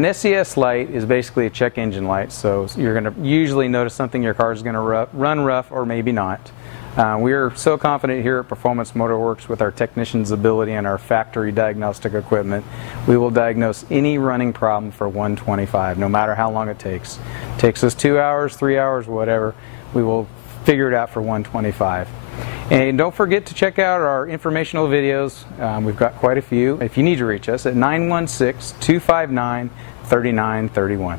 An SAS light is basically a check engine light, so you're going to usually notice something, your car is going to run rough or maybe not. We are so confident here at Performance Motor Works with our technicians' ability and our factory diagnostic equipment, we will diagnose any running problem for 125, no matter how long it takes. It takes us 2 hours, 3 hours, whatever, we will figure it out for 125. And don't forget to check out our informational videos. We've got quite a few. If you need to reach us at 916-259-3931.